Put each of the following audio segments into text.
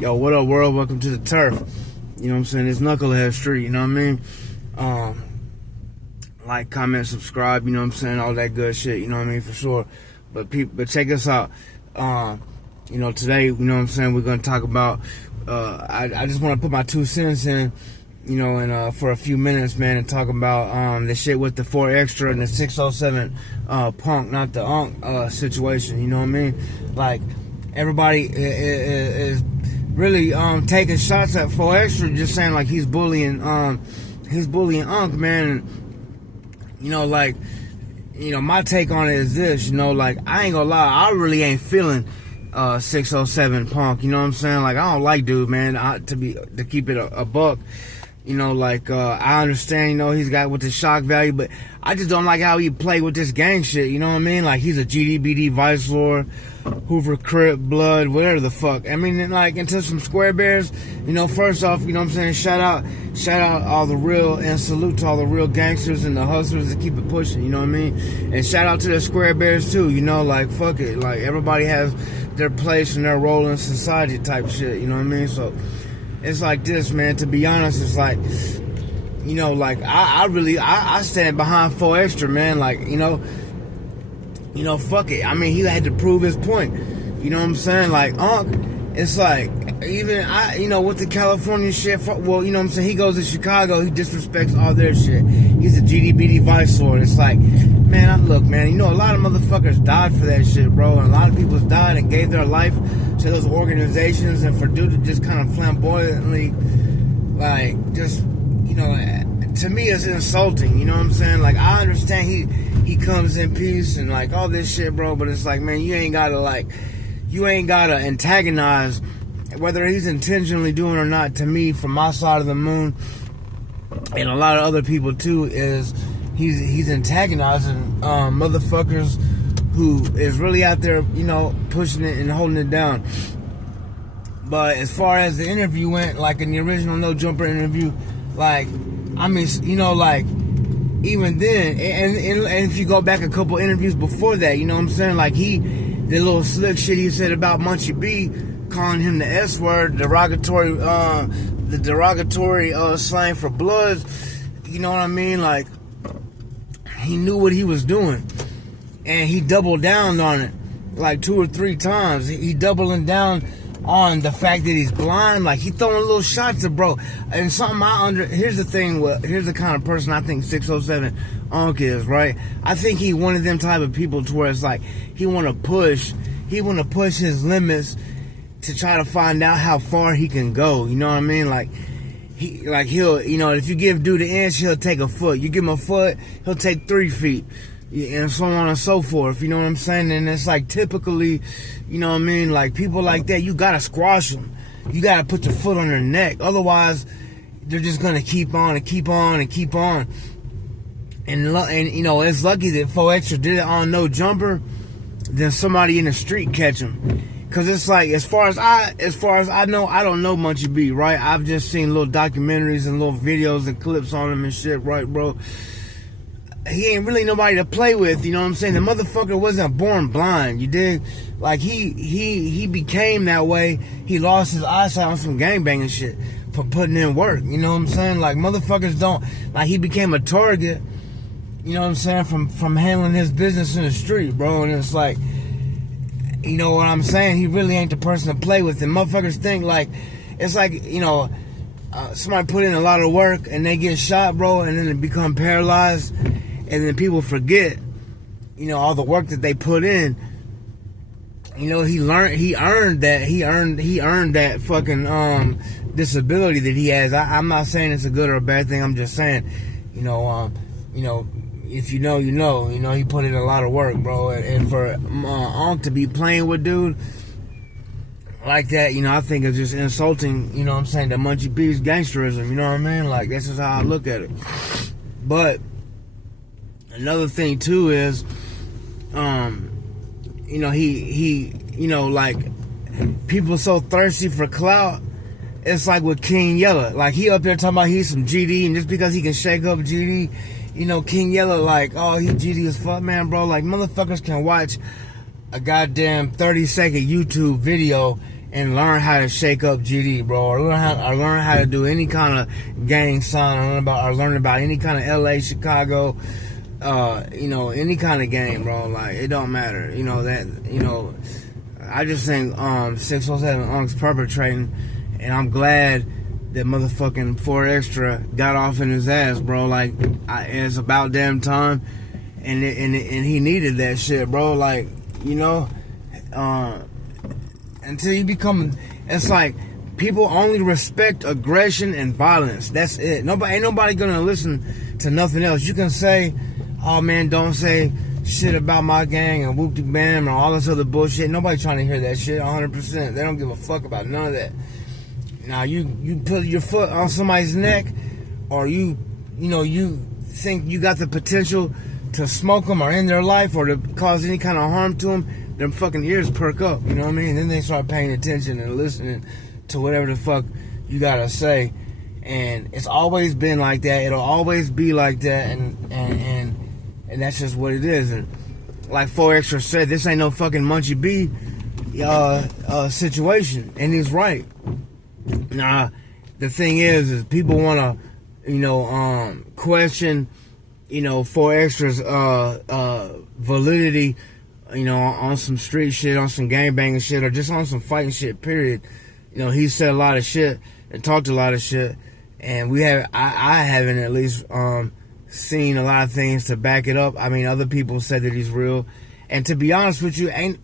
Yo, what up, world? Welcome to the turf. You know what I'm saying? It's Knucklehead Street, you know what I mean? Like, comment, subscribe, you know what I'm saying? All that good shit, you know what I mean? For sure. But check us out. You know, today, you know what I'm saying? We're going to talk about, I just want to put my 2 cents in, you know, and for a few minutes, man, and talk about the shit with the 4 Extra and the 607 Punk, not the Unk situation, you know what I mean? Like, everybody is really taking shots at 4 Extra, just saying like he's bullying Unk, man. You know, like, you know, my take on it is this, you know, like, I ain't gonna lie, I really ain't feeling 607 Punk, you know what I'm saying? Like, I don't like dude, man, to keep it a buck. You know, like, I understand, you know, he's got with the shock value, but I just don't like how he play with this gang shit, you know what I mean? Like, he's a GDBD Vice Lord, Hoover Crip, Blood, whatever the fuck. I mean, like, into some Square Bears, you know, first off, you know what I'm saying, shout out all the real, and salute to all the real gangsters and the hustlers that keep it pushing, you know what I mean? And shout out to the Square Bears, too, you know, like, fuck it, like, everybody has their place and their role in society type shit, you know what I mean? So, it's like this, man, to be honest, it's like, you know, like, I stand behind 4 Extra, man, like, you know, fuck it. I mean, he had to prove his point, you know what I'm saying? Like, Unk, it's like, even, you know, with the California shit, well, you know what I'm saying, he goes to Chicago, he disrespects all their shit, he's a GDBD Vice Lord, it's like, man, look, man, you know, a lot of motherfuckers died for that shit, bro, and a lot of people died and gave their life to those organizations, and for dude to just kind of flamboyantly, like, just, you know, to me it's insulting, you know what I'm saying? Like, I understand he comes in peace and, like, all this shit, bro, but it's like, man, you ain't gotta antagonize, whether he's intentionally doing or not, to me, from my side of the moon, and a lot of other people, too, is he's antagonizing motherfuckers who is really out there, you know, pushing it and holding it down. But as far as the interview went, like in the original No Jumper interview, like, I mean, you know, like, even then, and if you go back a couple interviews before that, you know what I'm saying? Like, the little slick shit he said about Munchie B, calling him the S word, derogatory slang for Bloods, you know what I mean? Like, he knew what he was doing, and he doubled down on it like 2 or 3 times. He doubling down on the fact that he's blind. Like, he throwing little shots at bro. And something here's the thing, here's the kind of person I think 607 Unk is, right? I think he one of them type of people to where it's like he want to push his limits to try to find out how far he can go, you know what I mean? Like, he'll, you know, if you give dude an inch, he'll take a foot. You give him a foot, he'll take 3 feet, and so on and so forth, you know what I'm saying? And it's like, typically, you know what I mean, like, people like that, you gotta squash them. You gotta put your foot on their neck, otherwise they're just gonna keep on and keep on and keep on. And you know, it's lucky that 4 Extra did it on No Jumper, then somebody in the street catch him. Cause it's like, as far as I know, I don't know Munchie B, right? I've just seen little documentaries and little videos and clips on him and shit, right, bro? He ain't really nobody to play with, you know what I'm saying? The motherfucker wasn't born blind, you dig? Like, he became that way. He lost his eyesight on some gangbanging shit for putting in work, you know what I'm saying? Like, motherfuckers don't, like, he became a target, you know what I'm saying, from handling his business in the street, bro. And it's like, you know what I'm saying? He really ain't the person to play with. And motherfuckers think, like, it's like, you know, somebody put in a lot of work and they get shot, bro, and then they become paralyzed, and then people forget, you know, all the work that they put in. You know, he earned that fucking disability that he has. I'm not saying it's a good or a bad thing. I'm just saying, you know, if you know, you know, he put in a lot of work, bro. And for Unk to be playing with dude like that, you know, I think it's just insulting, you know what I'm saying, the Munchie B's gangsterism, you know what I mean? Like, this is how I look at it. But another thing too is, you know, he, you know, like, people so thirsty for clout. It's like with King Yella. Like, he up there talking about he's some GD, and just because he can shake up GD, you know, King Yella, like, oh, he GD as fuck, man, bro. Like, motherfuckers can watch a goddamn 30-second YouTube video and learn how to shake up GD, bro, or learn how to do any kind of gang sign, or learn about any kind of LA, Chicago, any kind of game, bro. Like, it don't matter. I just think 607 Unc's perpetrating, and I'm glad that motherfucking 4 Extra got off in his ass, bro. Like, it's about damn time, and he needed that shit, bro. Like, until you become, it's like people only respect aggression and violence. That's it. Ain't nobody gonna listen to nothing else. You can say, oh man, don't say shit about my gang and whoop de bam and all this other bullshit. Nobody trying to hear that shit 100%. They don't give a fuck about none of that. Now you put your foot on somebody's neck, or you think you got the potential to smoke them or end their life or to cause any kind of harm to them, them fucking ears perk up, you know what I mean? Then they start paying attention and listening to whatever the fuck you gotta say. And it's always been like that. It'll always be like that, and that's just what it is. And like 4 Extra said, this ain't no fucking Munchie B situation, and he's right. Nah, the thing is people wanna, question, 4 Extra's validity, on some street shit, on some gangbanging shit, or just on some fighting shit, period. He said a lot of shit and talked a lot of shit, and I haven't at least seen a lot of things to back it up. I mean, other people said that he's real, and to be honest with you, ain't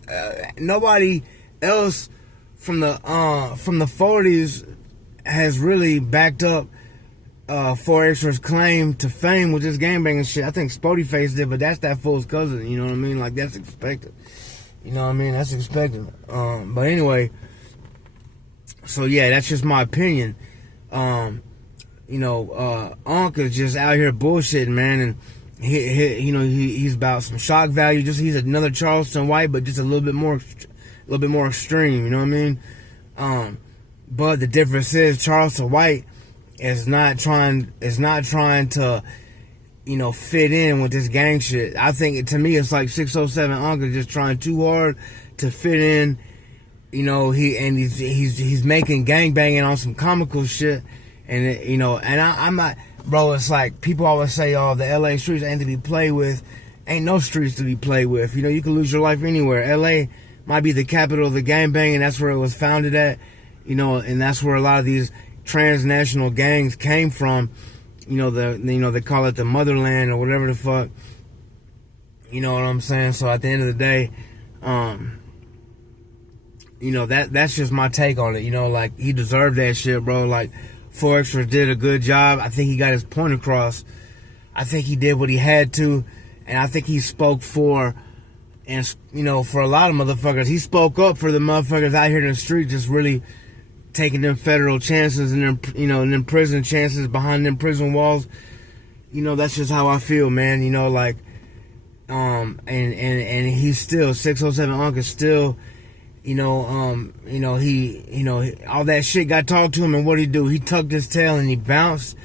nobody else from the 40s has really backed up 4 Extra's claim to fame with this gangbanging shit. I think Spody Face did, but that's that fool's cousin, you know what I mean? Like, that's expected. You know what I mean? That's expected. But anyway, so yeah, that's just my opinion. Unc is just out here bullshitting, man, and he's about some shock value. Just he's another Charleston White, but just a little bit more extreme. You know what I mean? But the difference is Charleston White is not trying to, fit in with this gang shit. I think to me it's like 607 Unc is just trying too hard to fit in. He's making gangbanging on some comical shit, and I'm not, bro. It's like people always say, "Oh, the LA streets ain't to be played with." Ain't no streets to be played with. You can lose your life anywhere. LA might be the capital of the gangbanging. That's where it was founded at. And that's where a lot of these transnational gangs came from. They call it the motherland or whatever the fuck. You know what I'm saying? So at the end of the day, that's just my take on it. Like, he deserved that shit, bro. Like, 4 Extra did a good job. I think he got his point across. I think he did what he had to, and I think he spoke for, and for a lot of motherfuckers, he spoke up for the motherfuckers out here in the street, just really taking them federal chances and them, and them prison chances behind them prison walls. That's just how I feel, man. And he's still 607 Unc is still, all that shit got talked to him, and what'd he do? He tucked his tail and he bounced,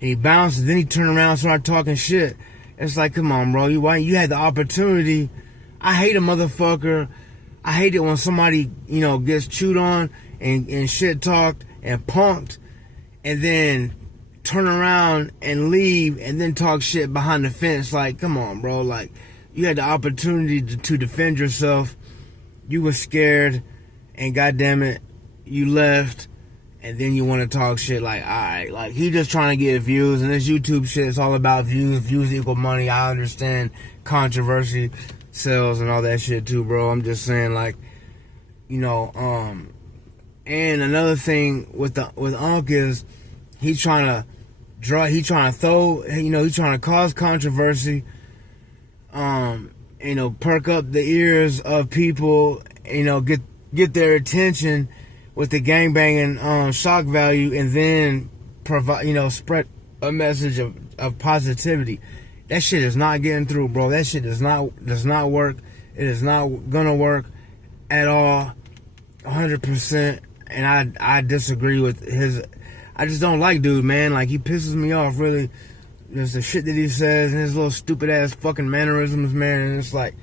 and then he turned around and started talking shit. It's like, come on, bro, you had the opportunity. I hate a motherfucker. I hate it when somebody, gets chewed on and shit talked and punked, and then turn around and leave and then talk shit behind the fence. Like, come on, bro. Like, you had the opportunity to defend yourself. You were scared, and goddamn it, you left, and then you want to talk shit. Like, all right, like, he just trying to get views, and this YouTube shit is all about views. Views equal money. I understand controversy sells and all that shit too, bro. I'm just saying, like, and another thing with Unc is he's trying to cause controversy, perk up the ears of people, get their attention with the gangbanging shock value, and then provide, spread a message of positivity. That shit is not getting through, bro. That shit does not work. It is not gonna work at all, 100%. And I disagree with his. I just don't like dude, man. Like, he pisses me off, really. Just the shit that he says and his little stupid ass fucking mannerisms, man. And it's like,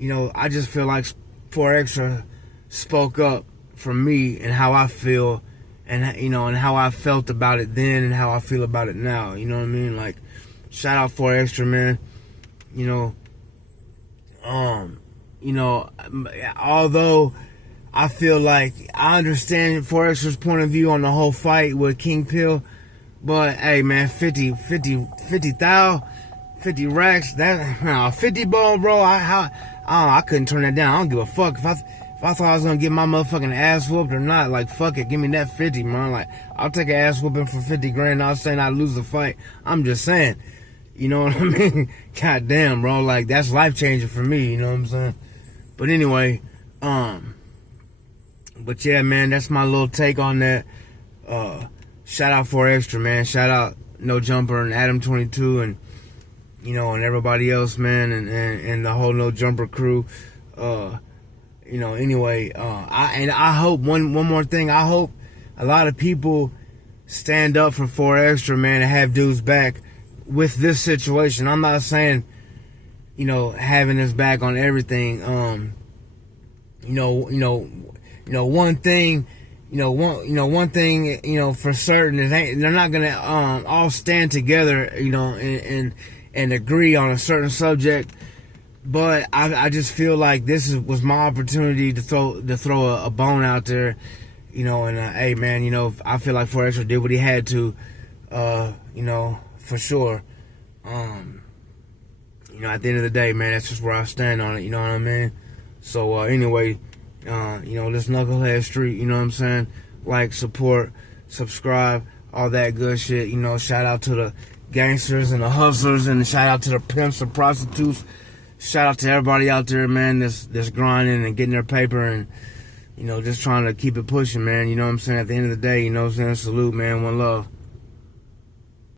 I just feel like 4 Extra spoke up from me and how I feel, and you know, and how I felt about it then and how I feel about it now. You know what I mean? Like, shout out 4Extra, man. You know, although I feel like I understand 4Extra's point of view on the whole fight with King Pill, but hey, man, 50 racks, that 50 bone, bro. I couldn't turn that down. I don't give a fuck if I thought I was gonna get my motherfucking ass whooped or not. Like, fuck it, give me that 50, man. Like, I'll take an ass whooping for 50 grand. Not saying I lose the fight. I'm just saying, you know what I mean? God damn, bro. Like, that's life changing for me. You know what I'm saying? But anyway, but yeah, man, that's my little take on that. Shout out 4Extra, man. Shout out No Jumper and Adam 22 and, you know, and everybody else, man, and the whole No Jumper crew. You know, anyway, I hope one more thing. I hope a lot of people stand up for 4Extra, man, and have dudes back with this situation. I'm not saying, you know, having his back on everything. One thing for certain is they're not gonna all stand together, you know, and agree on a certain subject. But I just feel like this was my opportunity to throw a bone out there, you know. And hey, man, you know, I feel like 4Extra did what he had to, you know, for sure. You know, at the end of the day, man, that's just where I stand on it. You know what I mean? So anyway, you know, this Knucklehead Street. You know what I'm saying? Like, support, subscribe, all that good shit. You know, shout out to the gangsters and the hustlers, and shout out to the pimps and prostitutes. Shout out to everybody out there, man, that's grinding and getting their paper and, you know, just trying to keep it pushing, man. You know what I'm saying? At the end of the day, you know what I'm saying? Salute, man. One love.